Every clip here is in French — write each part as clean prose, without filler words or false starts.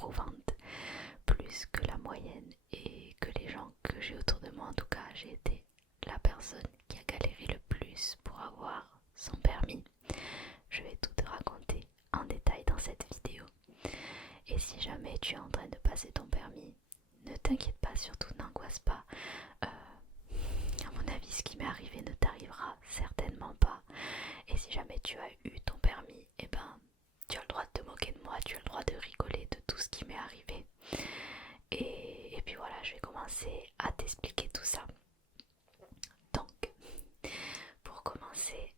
éprouvante, plus que la moyenne et que les gens que j'ai autour de moi. En tout cas, j'ai été la personne qui a galéré le plus pour avoir son permis. Je vais tout te raconter en détail dans cette vidéo. Et si jamais tu es en train de passer ton permis, ne t'inquiète pas, surtout n'angoisse pas. À mon avis, ce qui m'est arrivé ne t'arrivera certainement pas. Et si jamais tu as eu ton permis, eh ben, tu as le droit de te moquer de moi, tu as le droit de rigoler de tout ce qui m'est arrivé. Et puis voilà, je vais commencer à t'expliquer tout ça. Donc, pour commencer,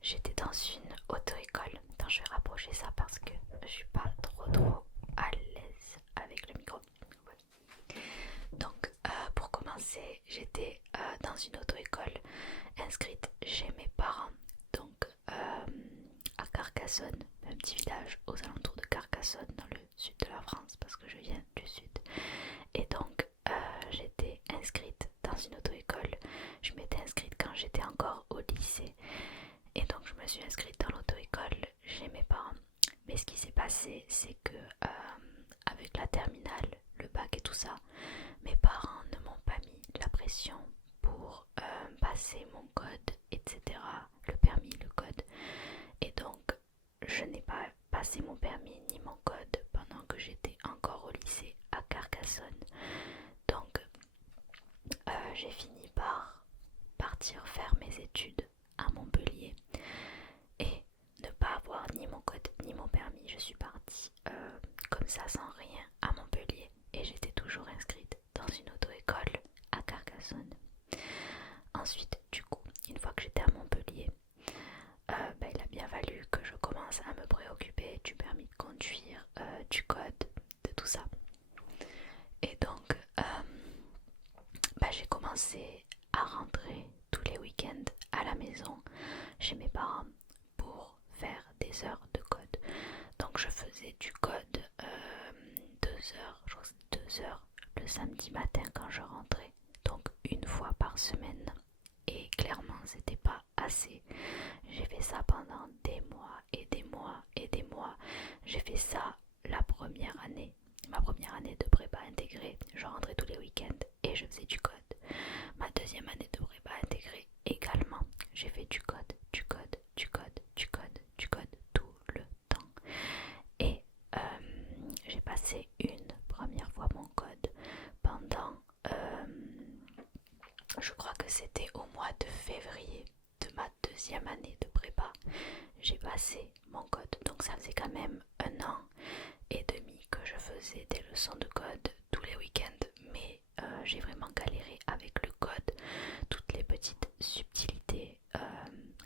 j'étais dans une auto-école. Attends, je vais rapprocher ça parce que je suis pas trop à l'aise avec le micro. Donc, pour commencer, j'étais dans une auto-école inscrite chez mes parents. Donc, à Carcassonne, un petit village aux alentours de Carcassonne, dans le sud de la France, parce que je viens du sud. Et donc, j'étais inscrite dans une auto-école. Je m'étais inscrite quand j'étais encore au lycée. Et donc, je me suis inscrite dans l'auto-école chez mes parents. Mais ce qui s'est passé, c'est que avec la terminale, le bac et tout ça, mes parents ne m'ont pas mis la pression pour passer mon code, etc. Le permis, le code. Et donc, je n'ai pas passé mon permis ni mon code pendant que j'étais encore au lycée à Carcassonne. Donc, j'ai fini par partir faire mes études à Montpellier et ne pas avoir ni mon code ni mon permis. Je suis partie comme ça sans rien à Montpellier et j'étais toujours inscrite dans une auto-école à Carcassonne. Ensuite, du coup, une fois que j'étais à Montpellier, il a bien fallu que je commence à me préoccuper du permis de conduire, du code, de tout ça. Et donc, j'ai commencé à rentrer tous les week-ends à la maison chez mes parents pour faire des heures de code. Donc je faisais du code 2 heures, je crois que c'est 2 heures le samedi matin quand je rentrais. Donc une fois par semaine. Et clairement c'était pas assez. J'ai fait ça pendant des mois et des mois et des mois. J'ai fait ça la première année. Ma première année de prépa intégrée, je rentrais tous les week-ends et je faisais du code. Ma deuxième année de prépa intégrée également, j'ai fait du code, du code, du code, du code, du code tout le temps. Et j'ai passé une première fois mon code pendant, je crois que c'était au mois de février de ma deuxième année de prépa. J'ai passé mon code, donc ça faisait quand même 1 an et demi que je faisais des leçons de code tous les week-ends, mais j'ai vraiment galéré avec le code, toutes les petites subtilités.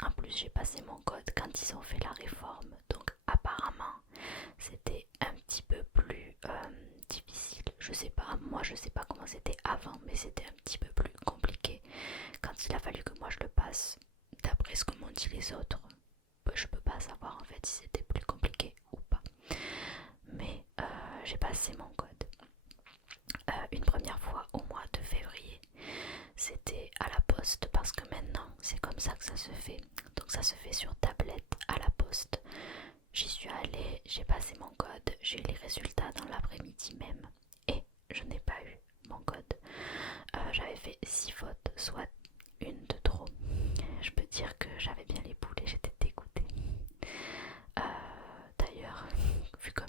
En plus, j'ai passé mon code quand ils ont fait la réforme, donc apparemment c'était un petit peu plus difficile. Je sais pas, moi je sais pas comment c'était avant, mais c'était un petit peu plus compliqué quand il a fallu que moi je le passe. D'après ce que m'ont dit les autres, je peux pas savoir en fait si c'était plus compliqué ou pas. Mais j'ai passé mon code une première fois au mois de février. C'était à la poste parce que maintenant c'est comme ça que ça se fait. Donc ça se fait sur tablette à la poste. J'y suis allée, j'ai passé mon code, j'ai eu les résultats dans l'après-midi même et je n'ai pas eu mon code. J'avais fait 6 fautes, soit une de trop. Je peux dire que j'avais bien les boules et j'étais dégoûtée. D'ailleurs, vu comme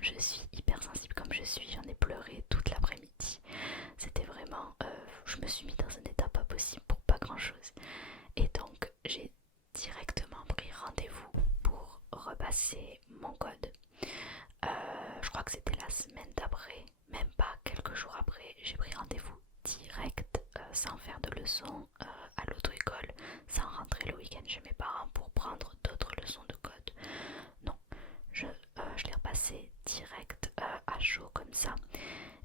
je suis hypersensible comme je suis, j'en ai pleuré toute l'après-midi. C'était vraiment, je me suis mis dans un état pas possible pour pas grand chose. Et donc j'ai directement pris rendez-vous pour repasser mon code. Je crois que c'était la semaine d'après, même pas quelques jours après, j'ai pris rendez-vous direct, sans faire de leçons à l'auto-école, sans rentrer le week-end chez mes parents pour prendre d'autres leçons de code. Non, je l'ai repassé direct à chaud comme ça.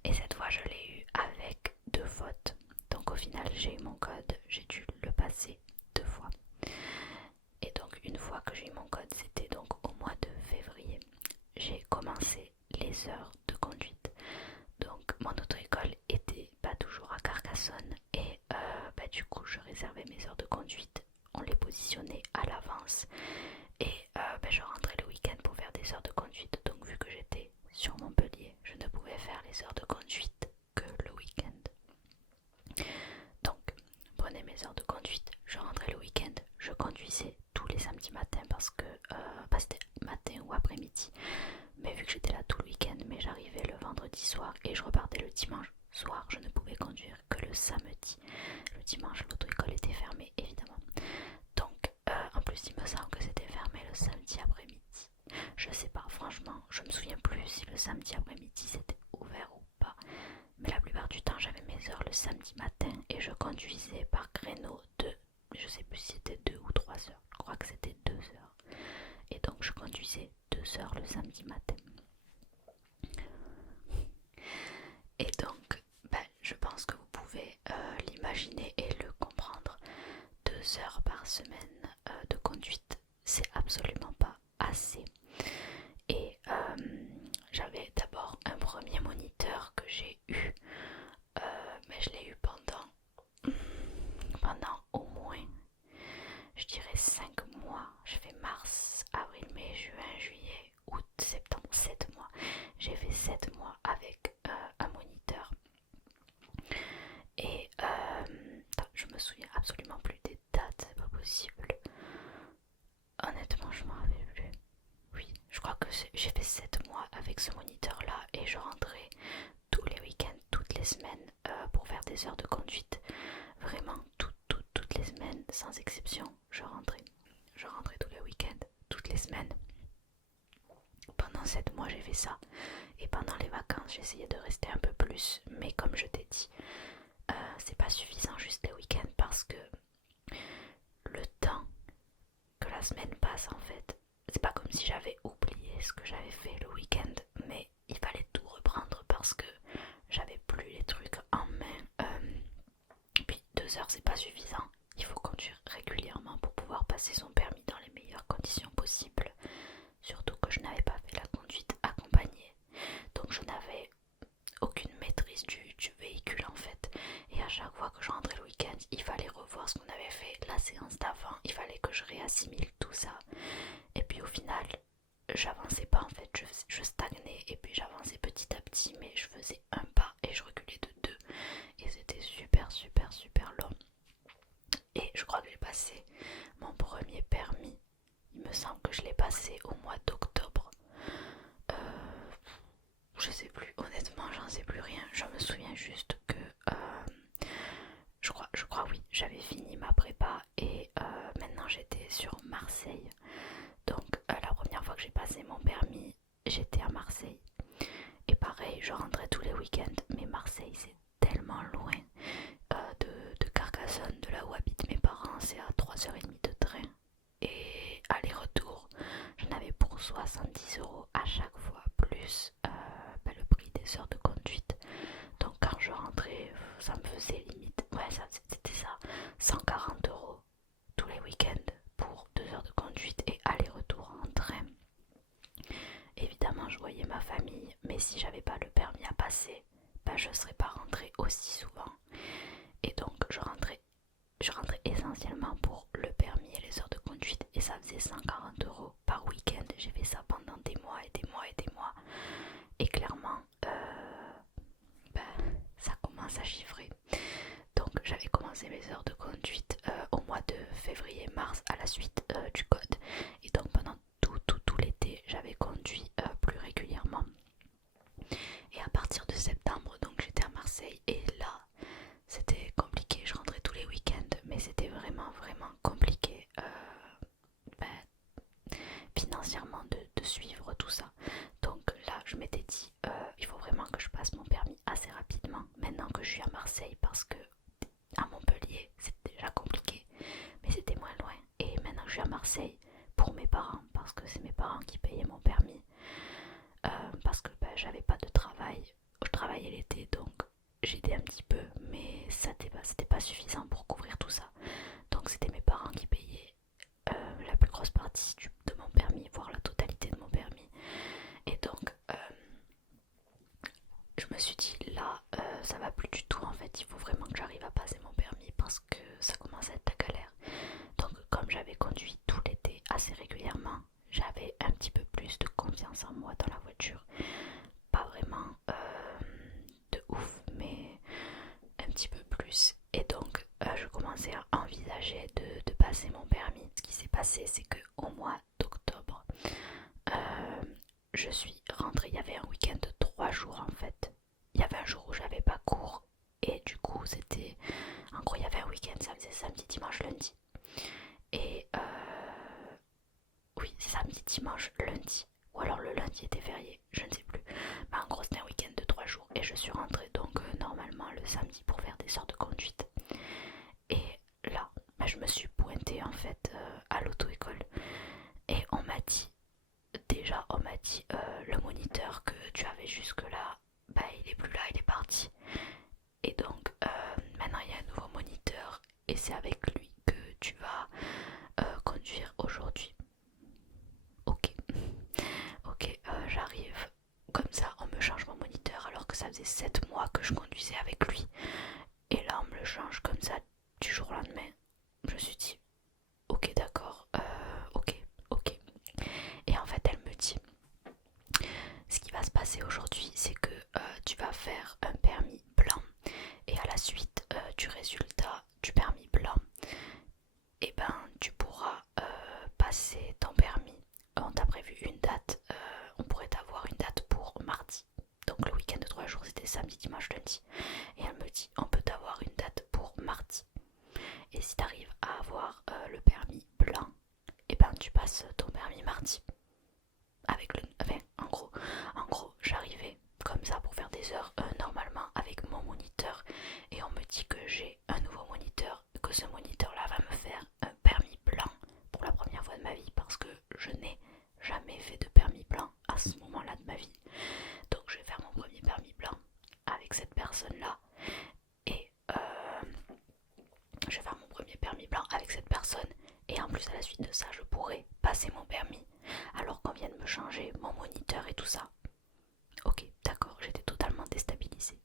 Et cette fois, je l'ai eu avec 2 fautes. Donc au final, j'ai eu mon code, j'ai dû le passer 2 fois. Et donc une fois que j'ai eu mon code, c'était donc au mois de février. J'ai commencé les heures de conduite. Donc mon auto-école était pas toujours à Carcassonne et du coup je réservais mes heures de conduite, on les positionnait à l'avance et je rentrais le week-end pour faire des heures de conduite. Donc vu que c'était matin ou après-midi, mais vu que j'étais là tout le week-end, mais j'arrivais le vendredi soir et je repartais le dimanche soir, je ne pouvais conduire que le samedi. Le dimanche, l'auto-école était fermée, évidemment. Donc, en plus, il me semble que c'était fermé le samedi après-midi. Je sais pas, franchement, je me souviens plus si le samedi après-midi c'était ouvert ou pas. Mais la plupart du temps, j'avais mes heures le samedi matin et je conduisais par créneau de, je sais plus si c'était 2 ou 3 heures. Je crois que c'était 2 heures. Et donc, je conduisais 2 heures le samedi matin. Et donc, je pense que vous pouvez l'imaginer et le comprendre. 2 heures par semaine de conduite, c'est absolument pas assez. Et j'avais d'abord un premier moniteur que j'ai eu, mais je l'ai eu pendant au moins, je dirais 5 mois. Je fais mars, avril, mai, juin, juillet, août, septembre, 7 mois. J'ai fait 7 mois avec un moniteur. Et je me souviens absolument plus des dates, c'est pas possible. Honnêtement, je m'en rappelle plus. Oui, je crois que j'ai fait 7 mois avec ce moniteur-là et je rentrais tous les week-ends, toutes les semaines pour faire des heures de conduite. Vraiment, toutes les semaines, sans exception, je rentrais. Je rentrais tous les week-ends, toutes les semaines. Pendant 7 mois, j'ai fait ça. Et pendant les vacances, j'essayais de rester un peu plus. Mais comme je t'ai dit, c'est pas suffisant juste les week-ends parce que le temps que la semaine passe, en fait, c'est pas comme si j'avais oublié ce que j'avais fait le week-end, mais il fallait tout reprendre parce que j'avais plus les trucs en main. Puis 2 heures, c'est pas suffisant. Il faut conduire régulièrement pour pouvoir passer son permis dans les meilleures conditions possibles. Surtout que je n'avais pas fait la conduite accompagnée. Donc je n'avais aucune maîtrise du véhicule en fait. Et à chaque fois que je rentrais le week-end, il fallait revoir ce qu'on avait fait la séance d'avant. Il fallait que je réassimile tout ça. Et puis au final, j'avançais pas en fait. Je stagnais et puis j'avançais petit à petit. Mais je faisais un pas et je reculais de 2. Et c'était super long. Et je crois que j'ai passé mon premier permis. Il me semble que je l'ai passé au mois d'octobre. Je sais plus, honnêtement, j'en sais plus rien. Je me souviens juste que je crois oui, j'avais fini ma prépa et maintenant j'étais sur Marseille. Donc la première fois que j'ai passé mon permis, j'étais à Marseille. Et pareil, je rentrais tous les week-ends, mais Marseille c'est tellement loin de Carcassonne, de là où habitent mes parents, c'est à 3h30 de train. Et aller-retour, j'en avais pour 70 € à chaque fois, plus le prix des heures de conduite. Donc quand je rentrais, ça me faisait limite, ouais, c'était ça, 140 € tous les week-ends pour 2 heures de conduite et aller-retour en train. Évidemment, je voyais ma famille, mais si j'avais pas le permis à passer, je serais pas rentrée aussi souvent. Et donc je rentrais essentiellement pour le permis et les heures de conduite et ça faisait 140 € par week-end. J'ai fait ça pendant des mois et des mois et des mois. Et clairement, ça commence à chiffrer. Donc j'avais commencé mes heures de conduite au mois de février-mars à la suite du code. Et donc pendant tout l'été, j'avais conduit plus régulièrement. Et à partir de septembre, donc j'étais à Marseille et là, c'était compliqué. Je rentrais tous les week-ends, mais c'était vraiment compliqué financièrement de suivre tout ça. Donc là, je m'étais dit, il faut vraiment que je passe mon permis assez rapidement maintenant que je suis à Marseille parce que à Montpellier, c'est déjà compliqué, mais c'était moins loin. Et maintenant que je suis à Marseille, pour mes parents, parce que c'est mes parents qui payaient mon permis, parce que j'avais pas de travail. Je travaillais l'été, donc j'aidais un petit peu, mais c'était pas suffisant pour couvrir tout ça. Donc c'était mes parents qui payaient la plus grosse partie de mon permis, voire la totalité de mon permis. Et donc je me suis dit là, ça va plus du tout en fait, il faut vraiment que j'arrive à passer mon permis parce que ça commence à être la galère. Donc comme j'avais conduit tout l'été assez régulièrement, j'avais un petit peu plus de confiance en moi dans la voiture. Pas vraiment de ouf, mais un petit peu plus. Et donc je commençais à envisager de passer mon permis. Ce qui s'est passé, c'est que au mois d'octobre, dimanche, lundi. Ou alors le lundi était férié, je ne sais plus. Mais en gros c'était un week-end de 3 jours et je suis rentrée donc normalement le samedi pour faire des heures de conduite. Et là, je me suis pointée en fait à l'auto-école et on m'a dit le moniteur que tu avais jusque là, il est plus là, il est parti. Et donc maintenant il y a un nouveau moniteur et c'est avec lui que tu vas conduire aujourd'hui. Ok, ok, j'arrive. Comme ça, on me change mon moniteur alors que ça faisait 7 mois que je conduisais avec lui. Et là, on me le change comme ça du jour au lendemain. Je me suis dit, ok, d'accord, ok, ok. Et en fait, elle me dit, ce qui va se passer aujourd'hui, c'est que tu vas faire un permis blanc. Et à la suite du résultat du permis blanc, et tu pourras passer ton permis. On t'a prévu une date, on pourrait avoir une date pour mardi. Donc le week-end de 3 jours, c'était samedi, dimanche, lundi. Et elle me dit, on peut avoir une date pour mardi. Et si tu arrives à avoir le permis blanc, tu passes ton permis mardi. Avec le, enfin, en gros, j'arrivais comme ça pour faire des heures normalement avec mon moniteur. Et on me dit que j'ai un nouveau moniteur, que ce moniteur-là va me faire un permis blanc pour la première fois de ma vie parce que je n'ai jamais fait de permis blanc à ce moment-là de ma vie. Donc je vais faire mon premier permis blanc avec cette personne-là. Et je vais faire mon premier permis blanc avec cette personne. Et en plus à la suite de ça, je pourrai passer mon permis alors qu'on vient de me changer mon moniteur et tout ça. Ok, d'accord, j'étais totalement déstabilisée.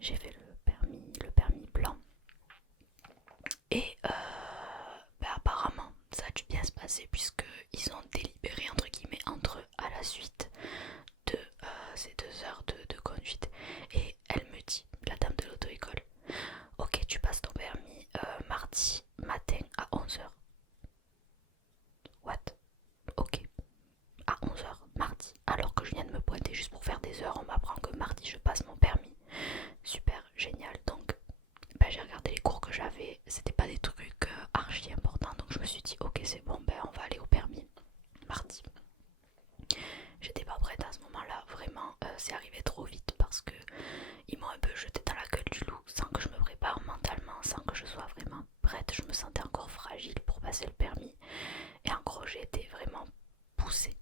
J'ai fait le permis blanc. Et apparemment, ça a dû bien se passer puisque ils ont délibéré entre guillemets entre eux à la suite de ces 2 heures de conduite. Et elle me dit, la dame de l'auto-école, ok, tu passes ton permis mardi matin à 11h. What? Ok. À 11h mardi, alors que je viens de me pointer juste pour faire des heures, on m'apprend que mardi je passe mon permis. Super, génial. Donc j'ai regardé les cours que j'avais, c'était pas des trucs archi importants, donc je me suis dit ok c'est bon, on va aller au permis mardi. J'étais pas prête à ce moment-là, vraiment, c'est arrivé trop vite parce que ils m'ont un peu jeté dans la gueule du loup sans que je me prépare mentalement, sans que je sois vraiment prête. Je me sentais encore fragile pour passer le permis. Et en gros, j'ai été vraiment poussée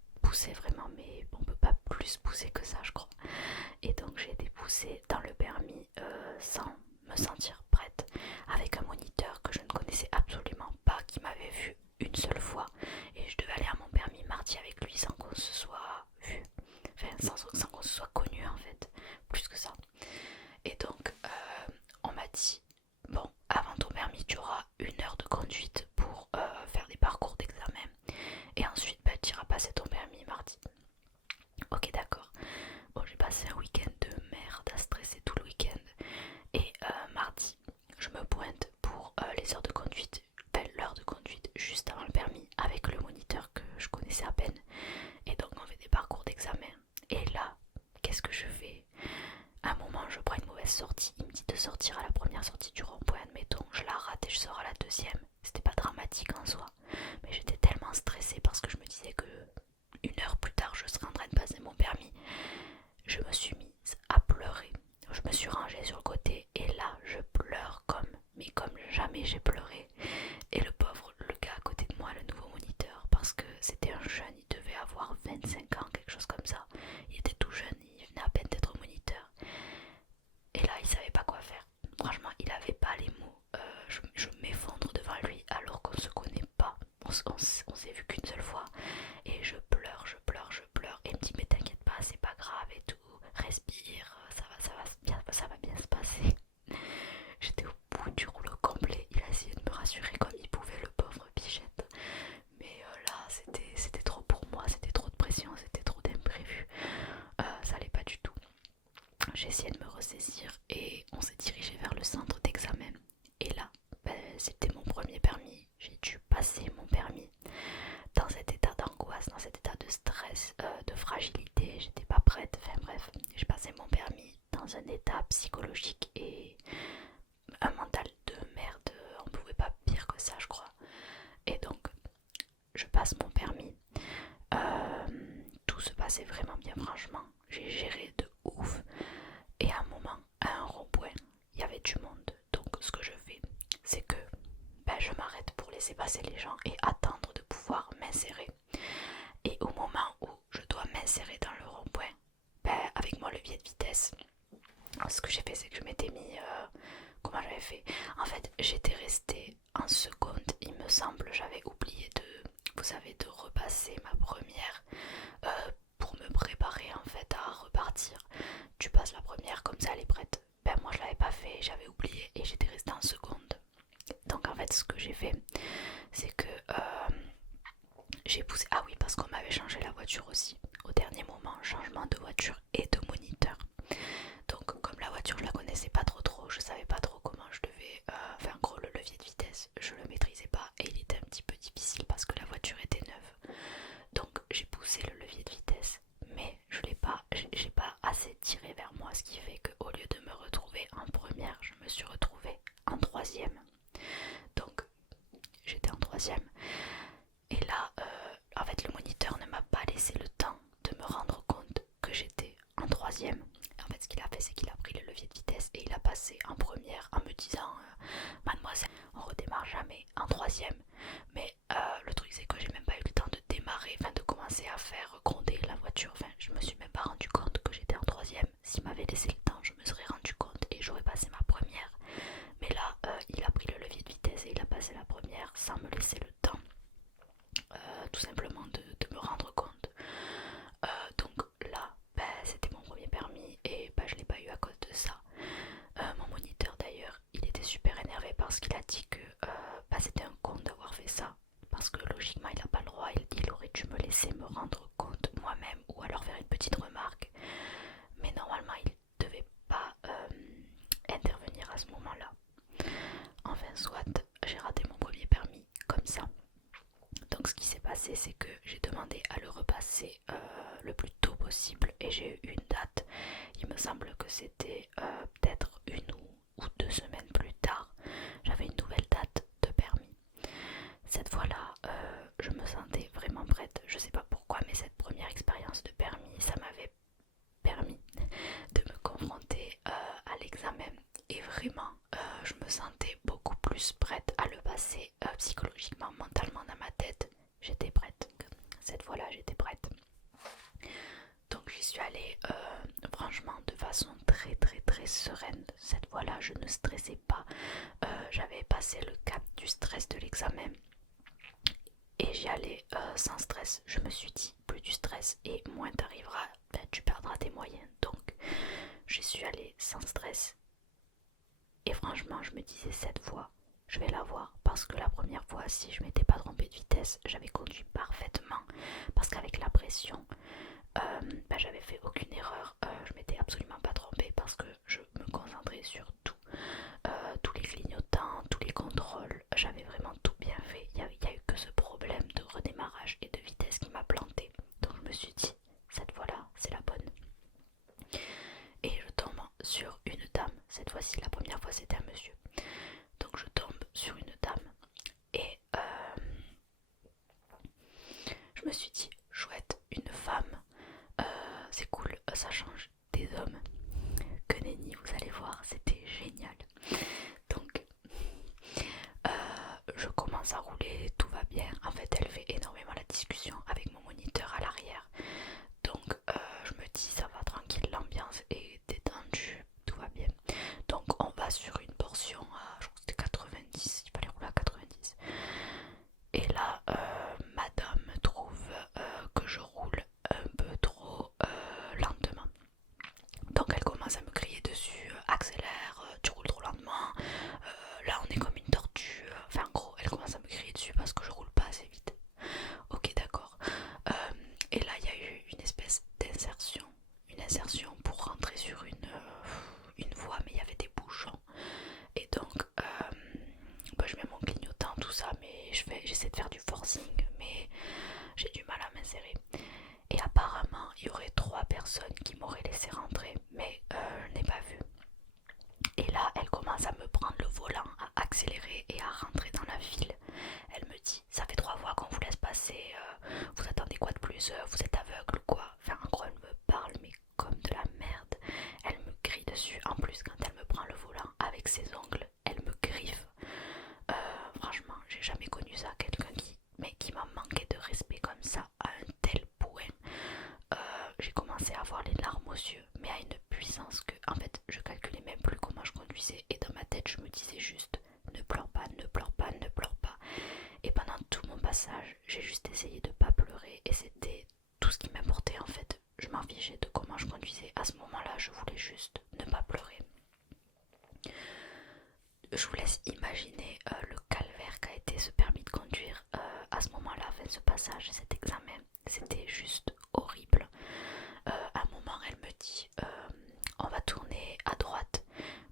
vraiment, mais on peut pas plus pousser que ça, je crois. Et donc, j'ai été poussée dans le permis sans me sentir prête, avec un moniteur que je ne connaissais absolument pas, qui m'avait vue une seule fois. Et je devais aller à mon permis mardi avec lui sans qu'on se soit vu, enfin, sans qu'on se soit connu en fait, plus que ça. Et donc, on m'a dit, bon, avant ton permis, tu auras 1 heure de conduite pour faire des parcours d'examen. Et ensuite, tu iras passer ton permis mardi. Ok, d'accord. Bon, j'ai passé un week-end de merde à stresser tout le week-end. Et mardi, je me pointe pour les heures de conduite, l'heure de conduite juste avant le permis avec le moniteur que je connaissais à peine. Et donc, on fait des parcours d'examen. Et là, qu'est-ce que je fais? À un moment, je prends une mauvaise sortie. Il me dit de sortir à la première sortie du rond-point, admettons. Je la rate et je sors à la deuxième. C'était pas dramatique en soi. Mais j'étais tellement stressée parce que je me disais que 1 heure plus tard, je serais en train de passer mon permis. Je me suis mise à pleurer. Je me suis rangée sur le côté et là, je pleure mais comme jamais j'ai pleuré. Et le pauvre, le gars à côté de moi, le nouveau moniteur, parce que c'était un jeune, il passait vraiment bien, franchement. J'ai géré de ouf. Et à un moment, à un rond-point, il y avait du monde. Donc ce que je fais, c'est que je m'arrête pour laisser passer les gens et attendre de pouvoir m'insérer. Et au moment où je dois m'insérer dans le rond-point, avec mon levier de vitesse, ce que j'ai fait, c'est que je m'étais mis... comment j'avais fait? En fait, j'étais restée en seconde, il me semble. J'avais oublié de, vous savez, de repasser ma première pour me préparer en fait à repartir. Tu passes la première, comme ça elle est prête. Moi je l'avais pas fait, j'avais oublié et j'étais restée en seconde. Donc en fait ce que j'ai fait, c'est que j'ai poussé... Ah oui, parce qu'on m'avait changé la voiture aussi. Au dernier moment, changement de voiture et de moniteur. Donc comme la voiture je la connaissais pas trop, je savais pas trop comment je devais... Enfin en gros le levier de vitesse, je le maîtrisais pas et il était un petit peu difficile parce que la voiture était neuve. Donc j'ai poussé le levier de vitesse, mais je l'ai pas, j'ai pas assez tiré vers moi, ce qui fait qu'au lieu de me retrouver en première, je me suis retrouvée en troisième. Donc j'étais en troisième. Et là, en fait, le moniteur ne m'a pas laissé le temps de me rendre compte que j'étais en troisième. En fait, ce qu'il a fait, c'est qu'il a pris le levier de vitesse et il a passé en première en me disant Mademoiselle, on redémarre jamais en troisième. Mais le truc, c'est que j'ai même pas eu le temps de démarrer, enfin de commencer à faire gronder la voiture. Enfin, je me suis même pas rendu compte que j'étais en troisième. S'il m'avait laissé le temps, je me serais rendu compte et j'aurais passé ma première. Mais là, il a pris le levier de vitesse et il a passé la première sans me laisser le temps. Tout simplement de me rendre compte. Donc là, c'était mon premier permis et je l'ai pas eu à cause de ça. Mon moniteur d'ailleurs, il était super énervé parce qu'il a dit que c'était un con d'avoir fait ça. Parce que logiquement il n'a pas le droit, il aurait dû me laisser me rendre compte moi-même ou alors faire une petite remarque. Mais normalement il devait pas intervenir à ce moment-là. Enfin soit, j'ai raté mon premier permis comme ça. Donc ce qui s'est passé, c'est que j'ai demandé à le repasser le plus tôt possible et j'ai eu une date. Il me semble que c'était peut-être 1 ou 2 semaines plus tard. J'avais une nouvelle date de permis. Cette fois-là, je me sentais vraiment prête. Je sais pas pourquoi, mais cette première expérience de permis, ça m'avait permis de me confronter à l'examen. Et vraiment, je me sentais beaucoup plus prête à le passer psychologiquement, mentalement dans ma tête. J'étais prête. Cette fois-là, j'étais prête. Donc j'y suis allée franchement de façon très sereine. Cette fois-là, je ne stressais pas. J'avais passé le cap du stress de l'examen. Et j'y allais sans stress. Je me suis dit, plus tu stresses et moins t'arriveras, tu perdras tes moyens. Donc j'y suis allée sans stress. Et franchement, je me disais cette fois, je vais l'avoir. Parce que la première fois, si je m'étais pas trompée de vitesse, j'avais conduit parfaitement. Parce qu'avec la pression, j'avais fait aucune erreur. Je m'étais absolument pas trompée parce que je me concentrais sur tout. Tous les clignotants, tous les contrôles. J'avais vraiment tout bien fait. Il y a eu que ce problème de redémarrage et de vitesse qui m'a planté. Donc je me suis dit, cette fois-là, c'est la bonne. Et je tombe sur une dame. Cette fois-ci, la première fois, c'était un monsieur. Donc je tombe sur une dame et je me suis dit, chouette, une femme, c'est cool, ça change des hommes. Que nenni, vous allez voir, c'était génial. Donc je commence à rouler, tout va bien. En fait, elle fait énormément la discussion avec mon moniteur à l'arrière. Donc je me dis, ça va tranquille, l'ambiance est détendue, tout va bien. Donc on va sur une portion à, je crois que c'était 90, il fallait rouler à 90. Et là, madame trouve que je roule un peu trop lentement. Donc elle commence à me crier dessus, accélère, tu roules trop lentement, là on est comme une tortue. Enfin en gros, elle commence à me crier dessus parce que je roule pas assez vite. Ok, d'accord. Et là, il y a eu une espèce d'insertion. Une insertion pour rentrer sur une voie, mais il y avait des bouchons. Et donc, je mets mon clignotant, tout ça, mais j'essaie de faire du forcing, mais j'ai du mal à m'insérer. Et apparemment, il y aurait 3 personnes qui m'auraient laissé rentrer, mais je n'ai pas vu. Et là, elle commence à me prendre le volant, à accélérer et à rentrer dans la file. Elle me dit, ça fait 3 fois qu'on vous laisse passer, vous attendez quoi de plus, vous êtes aveugle ou quoi? Enfin, je voulais juste ne pas pleurer. Je vous laisse imaginer le calvaire qu'a été ce permis de conduire à ce moment-là, enfin ce passage, cet examen. C'était juste horrible. À un moment, elle me dit on va tourner à droite.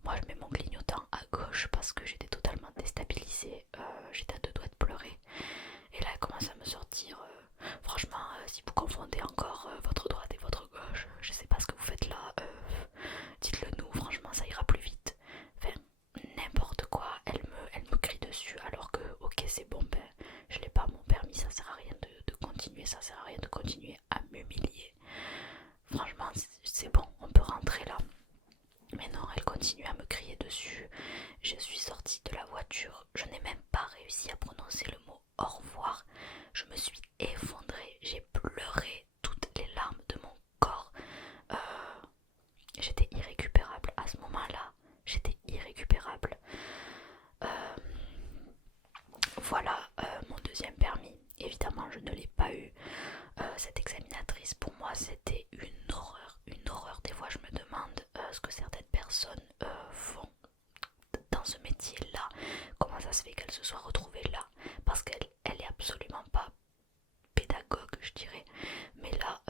Moi, je mets mon clignotant à gauche parce que j'étais totalement déstabilisée. J'étais à deux doigts de pleurer. Et là, elle commence à me sortir franchement, si vous confondez encore votre droite et votre gauche, je sais pas ce que vous faites là, dites-le nous, franchement, ça ira plus vite. Enfin, n'importe quoi, elle me crie dessus alors que, ok, c'est bon, ben, je l'ai pas mon permis, ça sert à rien de continuer, ça sert à rien de continuer à m'humilier. Franchement, c'est bon, on peut rentrer là. Mais non, elle continue à me crier dessus. Je suis sortie de la voiture, je n'ai même pas réussi à prononcer le mot au revoir. Je me suis effondrée, j'ai pleuré toutes les larmes de mon corps. J'étais irrécupérable à ce moment-là, j'étais irrécupérable. Voilà mon deuxième permis. Évidemment, je ne l'ai pas eu. Cette examinatrice, pour moi, c'était une horreur. Une horreur. Des fois, je me demande ce que certaines personnes font dans ce métier-là. Comment ça se fait qu'elle se soit retrouvée là? Parce qu'elle est absolument pas pédagogue, je dirais. Mais là,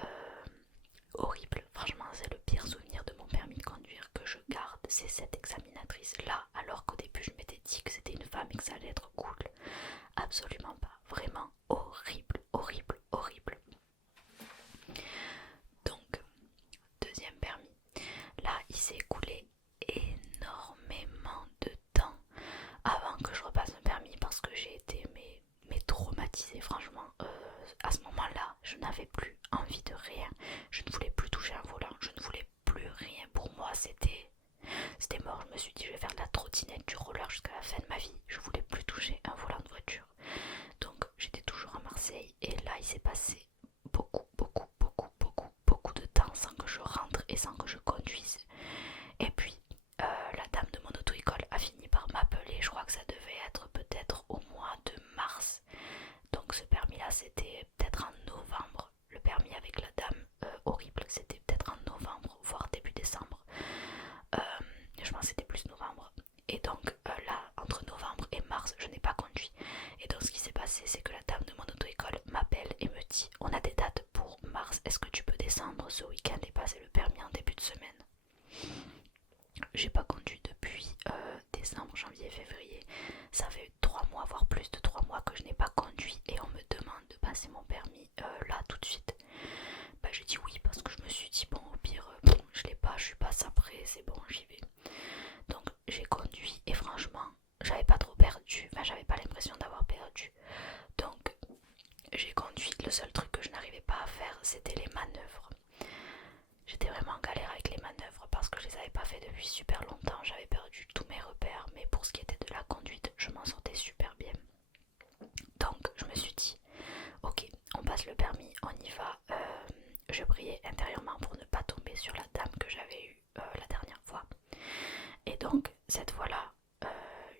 horrible. Franchement, c'est le pire souvenir de mon permis de conduire que je garde. C'est cette examinatrice-là. Alors qu'au début, je m'étais dit que c'était une femme et que ça allait être cool. Absolument pas. Vraiment horrible, horrible, horrible. Donc, deuxième permis. Là, il s'est écoulé énormément de temps avant que je repasse un permis parce que j'ai été mais traumatisée. Franchement, à ce moment-là, je n'avais plus envie de rien. Je ne voulais plus toucher un volant. Je ne voulais plus rien. Pour moi, c'était mort. Je me suis dit, je vais faire de la trottinette, du roller jusqu'à la fin de ma vie. Je voulais plus toucher un volant de voiture. Donc, j'étais toujours à Marseille et là, il s'est passé beaucoup de temps sans que je rentre et sans que je conduise. Et puis, la dame de mon auto-école a fini par m'appeler. Je crois que ça devait être peut-être au mois de mars. Donc, ce permis-là, c'était peut-être en novembre. Le permis avec la dame horrible, c'était peut-être en novembre, voire début décembre. Je pense que c'était plus novembre. Et donc, là, entre novembre et mars, je n'ai pas conduit. Et donc, ce qui s'est passé, c'est que la dame de mon auto-école m'appelle et me dit on a des dates pour mars, est-ce que tu peux descendre ce week-end et passer le permis en début de semaine? J'ai pas conduit depuis décembre, janvier, février. Ça fait 3 mois, voire plus de 3 mois que je n'ai pas conduit et on me demande de passer mon permis là tout de suite. Bah j'ai dit oui parce que je me suis dit bon au pire je l'ai pas, je suis pas après, c'est bon j'y vais. Donc j'ai conduit et franchement j'avais pas trop perdu, enfin j'avais pas l'impression d'avoir perdu. Donc j'ai conduit, le seul truc que je n'arrivais pas à faire c'était les manœuvres. J'étais vraiment en galère avec les manœuvres parce que je les avais pas fait depuis super longtemps, j'avais perdu tous mes repères, mais pour ce qui était de la conduite, je m'en sortais super bien. Donc je me suis dit, ok, on passe le permis, on y va. Je priais intérieurement pour ne pas tomber sur la dame que j'avais eue la dernière fois. Et donc cette fois-là,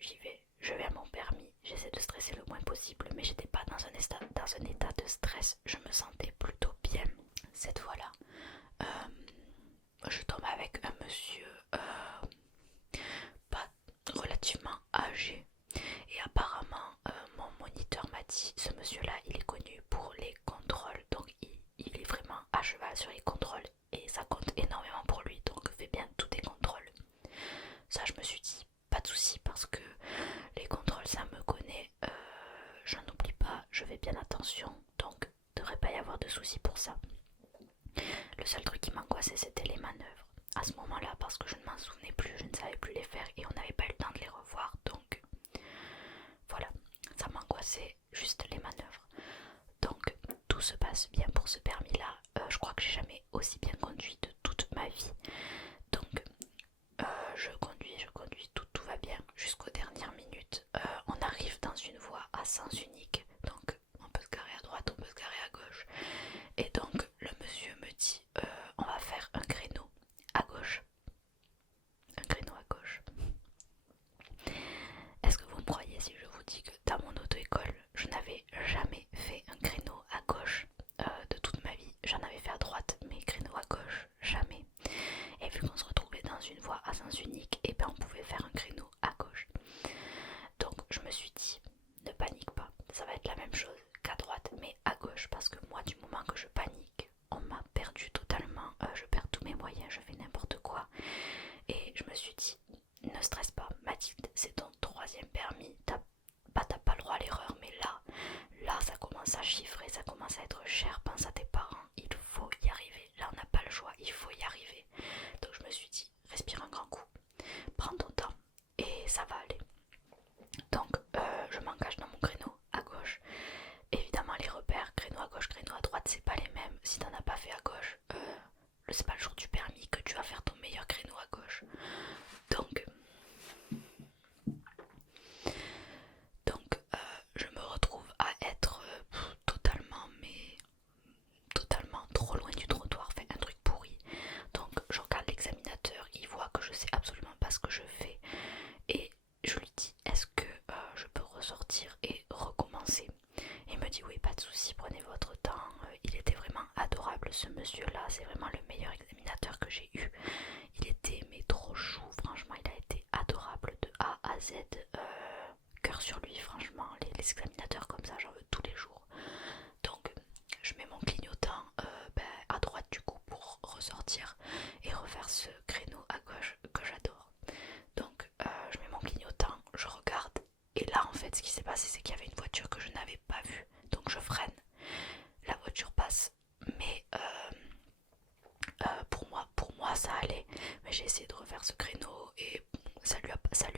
j'y vais, je vais à mon permis, j'essaie de stresser le moins possible, mais j'étais pas dans un état de stress, je me sentais plutôt bien. Cette fois-là, je tombe avec un monsieur pas relativement âgé et apparemment mon moniteur m'a dit ce monsieur là il est connu pour les contrôles, donc il est vraiment à cheval sur les contrôles et ça compte énormément pour lui, donc fais bien tous tes contrôles. Ça je me suis dit pas de souci parce que les contrôles ça me connaît, j'en oublie pas, je fais bien attention, donc devrait pas y avoir de soucis pour ça. Le seul truc qui m'angoissait c'était les manœuvres à ce moment-là parce que je ne m'en souvenais plus, je ne savais plus les faire et on n'avait pas eu le temps de les revoir, donc voilà, ça m'angoissait juste les manœuvres. Donc tout se passe bien pour ce permis-là, je crois que j'ai jamais aussi bien conduit de toute ma vie. Donc je conduis, tout va bien jusqu'aux dernières minutes. On arrive dans une voie à sens unique, donc on peut se garer à droite, on peut se garer à gauche. Et donc le monsieur me dit on va faire un créneau à gauche. Un créneau à gauche. Est-ce que vous me croyez si je vous dis que dans mon auto-école, je n'avais jamais fait un créneau à gauche de toute ma vie. J'en avais fait à droite, mais créneau à gauche, jamais. Et vu qu'on ce monsieur-là, c'est vraiment le meilleur examinateur que j'ai eu. Il était mais trop chou, franchement, il a été adorable de A à Z. Cœur sur lui, franchement, les examinateurs comme ça, j'en veux tous les jours. Donc, je mets mon clignotant à droite du coup pour ressortir et refaire ce créneau à gauche que j'adore. Donc, je mets mon clignotant, je regarde et là, en fait, ce qui s'est passé, c'est qu'il y avait une voiture que je n'avais pas vue. Donc, je freine, la voiture passe, mais pour moi ça allait, mais j'ai essayé de refaire ce créneau et ça lui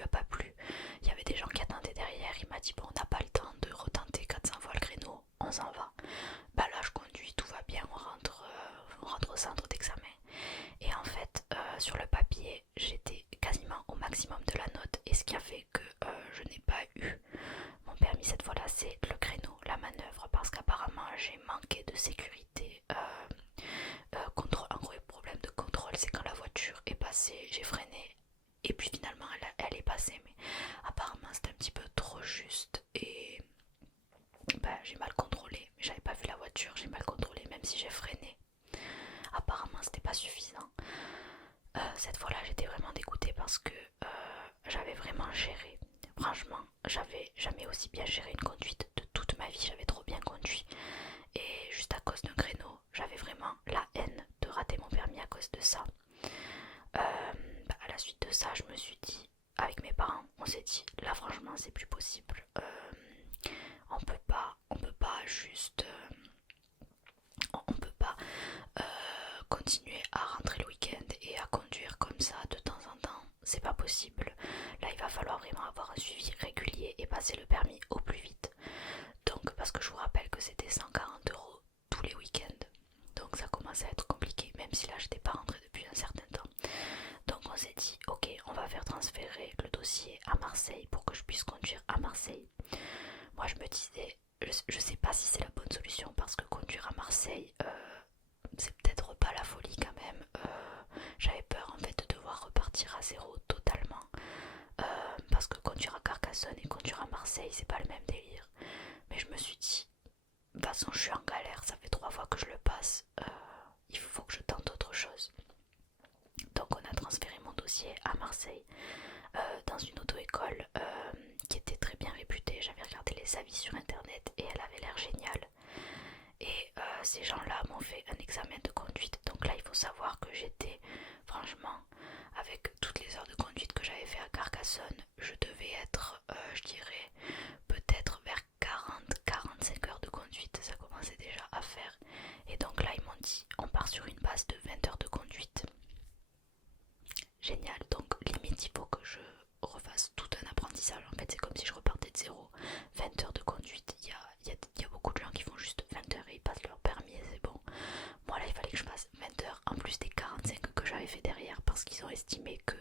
a pas plu. Il y avait des gens qui attendaient derrière, il m'a dit bon, on n'a pas le temps de retenter 400 fois le créneau, on s'en va. Bah là je conduis, tout va bien, on rentre au centre d'examen. Et en fait sur le papier j'étais quasiment au maximum de la note, et ce qui a fait que je n'ai pas eu mon permis cette fois là, c'est le créneau, la manœuvre, parce qu'apparemment j'ai manqué de sécurité. Un gros problème de contrôle, c'est quand la voiture est passée, j'ai freiné et puis finalement elle est passée, mais apparemment c'était un petit peu trop juste et j'ai mal contrôlé. Mais j'avais pas vu la voiture, j'ai mal contrôlé même si j'ai freiné. Apparemment c'était pas suffisant. Cette fois-là j'étais vraiment dégoûtée parce que j'avais vraiment géré. Franchement, j'avais jamais aussi bien géré une conduite de toute ma vie, j'avais trop bien conduit. Et juste à cause d'un créneau, j'avais vraiment la haine de rater mon permis à cause de ça. À la suite de ça, je me suis dit, avec mes parents, on s'est dit, là franchement c'est plus possible. On peut pas juste, on peut pas continuer à rentrer le week-end et à conduire comme ça de temps en temps. C'est pas possible. Là, il va falloir vraiment avoir un suivi régulier et passer le permis au plus vite. Donc, parce que je vous rappelle que c'était 140 € tous les week-ends. Donc ça commençait à être compliqué, même si là j'étais pas rentrée depuis un certain temps. Donc on s'est dit, ok, on va faire transférer le dossier à Marseille pour que je puisse conduire à Marseille. Moi je me disais, je sais pas si c'est la bonne solution, parce que conduire à Marseille, c'est peut-être pas la folie quand même. J'avais peur en fait de devoir repartir à zéro totalement. Parce que conduire à Carcassonne et conduire à Marseille, c'est pas le même délire. Mais je me suis dit, de toute façon je suis en galère, ça fait 3 fois que je le passe, il faut que je tente autre chose. Donc on a transféré mon dossier à Marseille, dans une auto-école qui était très bien réputée. J'avais regardé les avis sur internet et elle avait l'air géniale. Et ces gens-là m'ont fait un examen de conduite. Donc là il faut savoir que j'étais, franchement, avec toutes les heures de conduite que j'avais fait à Carcassonne, je devais être, je dirais, peut-être vers 40-45 heures de conduite, ça commençait déjà à faire. Et donc là ils m'ont dit, on part sur une base de 20 heures de conduite. Génial, donc limite il faut que je refasse tout un apprentissage. En fait c'est comme si je repartais de zéro. 20 heures de conduite, il y a beaucoup de gens qui font juste 20 heures et ils passent leur permis et c'est bon. Moi là il fallait que je fasse 20 heures en plus des 45 que j'avais fait derrière, parce qu'ils ont estimé que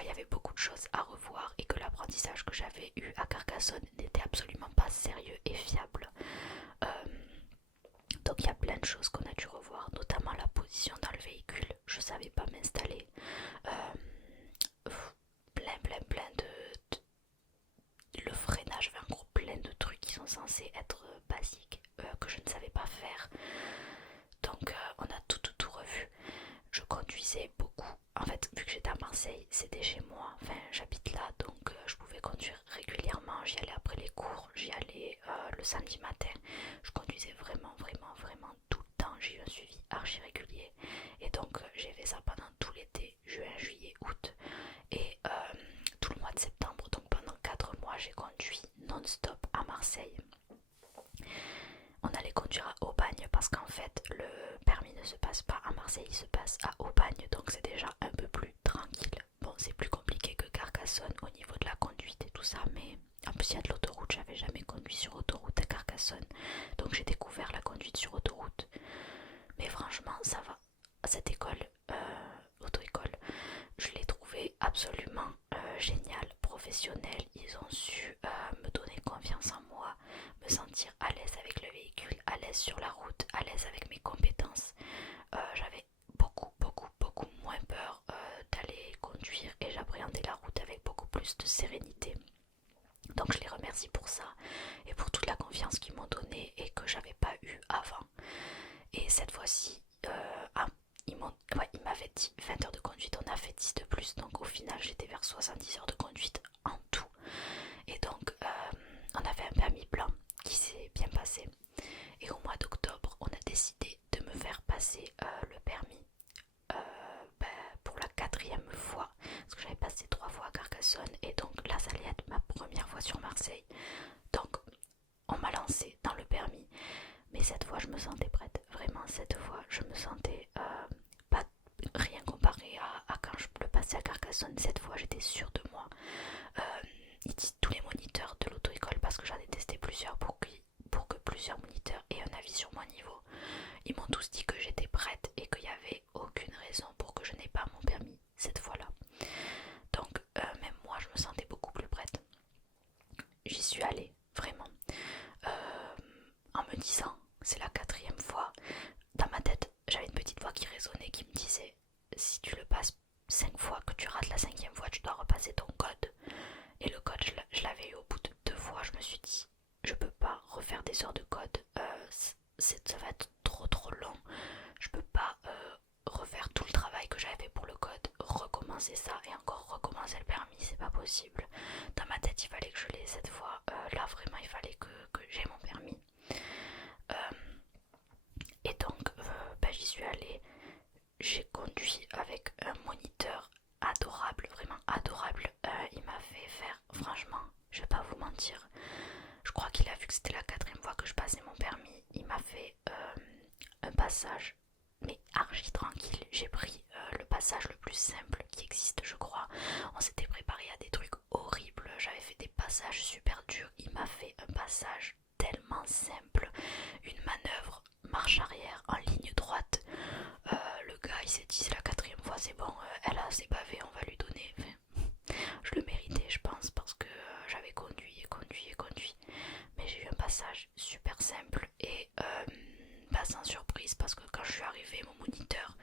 il y avait beaucoup de choses à revoir et que l'apprentissage que j'avais eu à Carcassonne n'était absolument pas sérieux et fiable. Donc il y a plein de choses qu'on a dû revoir, notamment la position dans le véhicule. Je savais pas m'installer. Plein de... Le freinage, en gros plein de trucs qui sont censés être basiques, que je ne savais pas faire. Donc on a tout revu. Je conduisais beaucoup. En fait, vu que j'étais à Marseille, c'était chez moi. Enfin, j'habite là, donc je pouvais conduire régulièrement. J'y allais après les cours, j'y allais le samedi matin. Je conduisais vraiment tout le temps. J'ai eu un suivi archi régulier. Et donc, j'ai fait ça pendant tout l'été, juin, juillet, août. Et tout le mois de septembre. Donc, pendant 4 mois, j'ai conduit non-stop à Marseille. On allait conduire à Aubagne parce qu'en fait le permis ne se passe pas à Marseille, il se passe à Aubagne, donc c'est déjà un peu plus tranquille. Bon, c'est plus compliqué que Carcassonne au niveau de la conduite et tout ça, mais en plus il y a de l'autoroute, j'avais jamais conduit sur autoroute à Carcassonne, donc j'ai découvert la conduite sur autoroute. Mais franchement ça va, cette école, auto-école, je l'ai trouvée absolument géniale, professionnelle. Ils ont su me donner confiance en moi, me sentir à l'aise avec le véhicule, à l'aise sur la route, à l'aise avec mes compétences. J'avais beaucoup moins peur d'aller conduire et j'appréhendais la route avec beaucoup plus de sérénité. Donc je les remercie pour ça et pour toute la confiance qu'ils m'ont donnée et que j'avais pas eu avant. Et cette fois-ci, passé le permis ben, pour la 4e fois, parce que j'avais passé 3 fois à Carcassonne, et donc là ça allait être ma première fois sur Marseille. Donc on m'a lancé dans le permis, mais cette fois je me sentais prête. Vraiment, cette fois je me sentais pas rien comparé à quand je le passais à Carcassonne. Cette fois j'étais sûre de moi. Tous les moniteurs de l'auto-école, parce que j'en ai testé plusieurs pour que plusieurs moniteurs aient un avis sur mon niveau, ils m'ont tous dit que j'étais prête et qu'il n'y avait aucune raison pour que je n'ai pas mon permis cette fois-là. Donc même moi je me sentais beaucoup plus prête. J'y suis allée, vraiment, en me disant c'est la 4e fois. Dans ma tête j'avais une petite voix qui résonnait, qui me disait si tu le passes 5 fois, que tu rates la 5e fois, tu dois repasser ton code. Et le code je l'avais eu au bout de 2 fois. Je me suis dit je peux pas refaire des heures de code, ça va être trop long. Je peux pas refaire tout le travail que j'avais fait pour le code, recommencer ça et encore recommencer le permis, c'est pas possible. Dans ma tête il fallait que je l'ai cette fois. Là vraiment il fallait que j'ai mon permis. Et donc ben, j'y suis allée. J'ai conduit avec un moniteur adorable, vraiment adorable. Il m'a fait faire, franchement, je vais pas vous mentir, je crois qu'il a vu que c'était la 4e fois que je passais mon permis. Il m'a fait un passage, mais archi tranquille. J'ai pris le passage le plus simple qui existe, je crois. On s'était préparé à des trucs horribles, j'avais fait des passages super durs. Il m'a fait un passage tellement simple, une manœuvre marche arrière en ligne droite. Le gars il s'est dit c'est la 4e fois, c'est bon, elle a assez bavé, on va lui donner. Enfin, je le méritais je pense, parce que j'avais conduit. Mais j'ai eu un passage super simple et pas sans surprise, parce que quand je suis arrivée, mon moniteur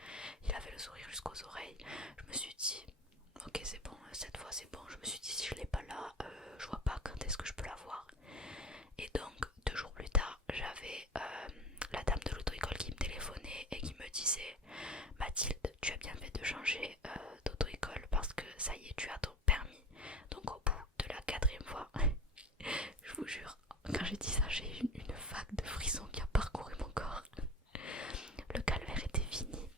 il avait le sourire jusqu'aux oreilles. Je me suis dit ok c'est bon, cette fois c'est bon. Je me suis dit si je l'ai pas là, je vois pas quand est-ce que je peux l'avoir. Et donc 2 jours plus tard j'avais la dame de l'auto-école qui me téléphonait et qui me disait Mathilde, tu as bien fait de changer d'auto-école parce que ça y est, tu as ton permis. Donc au bout de la 4e fois, je vous jure, quand j'ai dit ça, j'ai eu une vague de frissons qui a parcouru mon corps. Le calvaire était fini.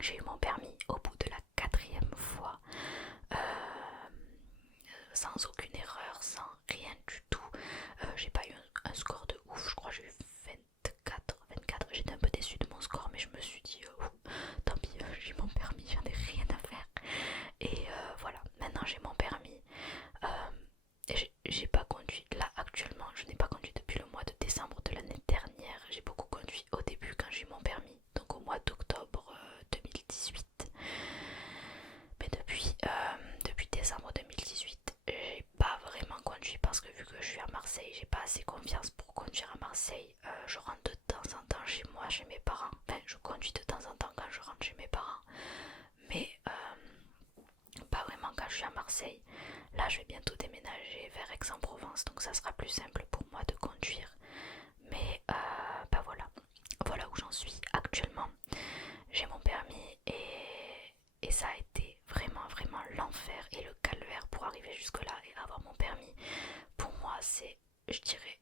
J'ai eu mon permis au bout de la 4e fois, sans aucune erreur, sans rien du tout. J'ai pas eu un score de ouf, je crois que j'ai eu 24. J'étais un peu déçue de mon score, mais je me suis dit tant pis, j'ai mon permis, j'en ai rien à faire. Et voilà, maintenant j'ai mon permis. J'ai pas conduit là actuellement, je n'ai pas conduit depuis le mois de décembre de l'année dernière. J'ai beaucoup conduit au début quand j'ai eu mon permis, donc au mois d'octobre 2018. Mais depuis décembre 2018, j'ai pas vraiment conduit, parce que vu que je suis à Marseille, j'ai pas assez confiance pour conduire à Marseille. Je rentre de temps en temps chez moi, chez mes parents. Enfin, je conduis de temps en temps quand je rentre chez mes parents, mais pas vraiment quand je suis à Marseille. Là je vais bientôt déménager vers Aix-en-Provence, donc ça sera plus simple pour moi de conduire. Mais bah voilà où j'en suis actuellement. J'ai mon permis et ça a été vraiment l'enfer et le calvaire pour arriver jusque là et avoir mon permis. Pour moi c'est, je dirais,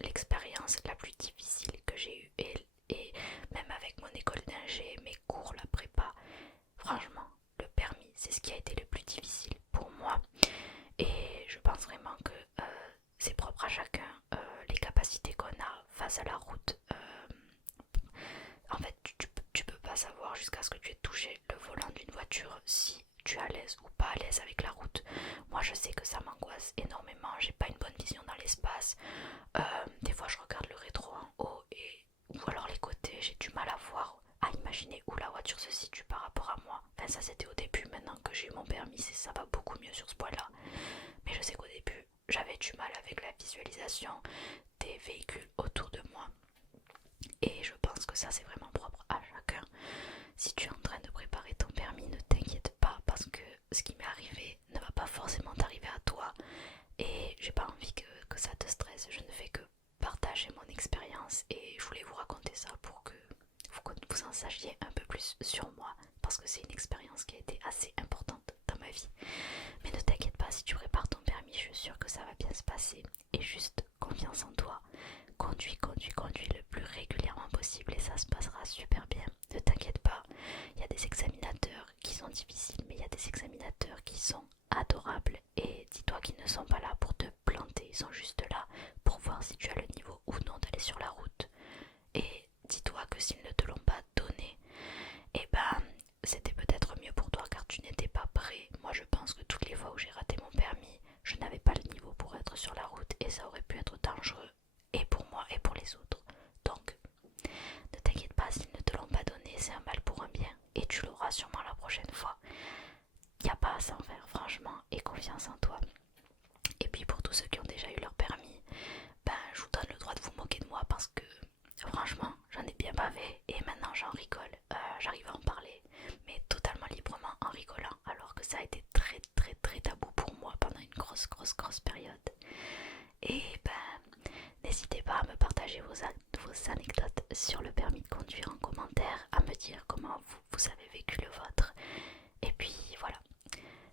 l'expérience la plus difficile que j'ai eue, et même avec mon école d'ingé, mes cours, la prépa, franchement le permis c'est ce qui a été le plus difficile pour moi. Et je pense vraiment que c'est propre à chacun, les capacités qu'on a face à la route. En fait tu peux pas savoir jusqu'à ce que tu aies touché le volant d'une voiture si tu es à l'aise ou pas à l'aise avec la route. Moi je sais que ça m'angoisse énormément, j'ai pas une bonne vision dans l'espace. Des fois je regarde le rétro en haut ou alors les côtés, j'ai du mal à voir, à imaginer où la voiture se situe par rapport à moi. Enfin ça c'était au début, maintenant que j'ai eu mon permis ça va beaucoup mieux sur ce point là. Mais je sais qu'au début j'avais du mal avec la visualisation des véhicules autour de moi. Et je pense que ça c'est vraiment propre à chacun. Si tu es en train de préparer ton permis, ne t'inquiète pas, parce que ce qui m'est arrivé ne va pas forcément t'arriver à toi. Et j'ai pas envie que ça te stresse. Je ne fais que partager mon expérience et je voulais vous raconter ça pour que vous en sachiez un peu plus sur moi, parce que c'est une expérience qui a été assez importante dans ma vie. Mais ne t'inquiète pas, si tu prépares ton permis, je suis sûre que ça va bien se passer. Et juste confiance en toi. Conduis le plus régulièrement possible et ça se passera super confiance en toi. Et puis pour tous ceux qui ont déjà eu leur permis, ben je vous donne le droit de vous moquer de moi parce que franchement j'en ai bien bavé et maintenant j'en rigole. J'arrive à en parler mais totalement librement en rigolant alors que ça a été très très très tabou pour moi pendant une grosse période. Et ben n'hésitez pas à me partager vos anecdotes sur le permis de conduire en commentaire, à me dire comment vous avez vécu le vôtre. Et puis voilà,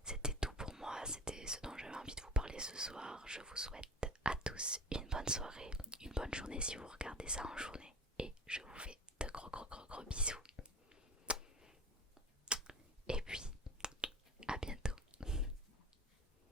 c'était tout pour moi, c'était ce dont j'avais envie de vous parler ce soir. Je vous souhaite à tous une bonne soirée, une bonne journée si vous regardez ça en journée. Et je vous fais de gros bisous.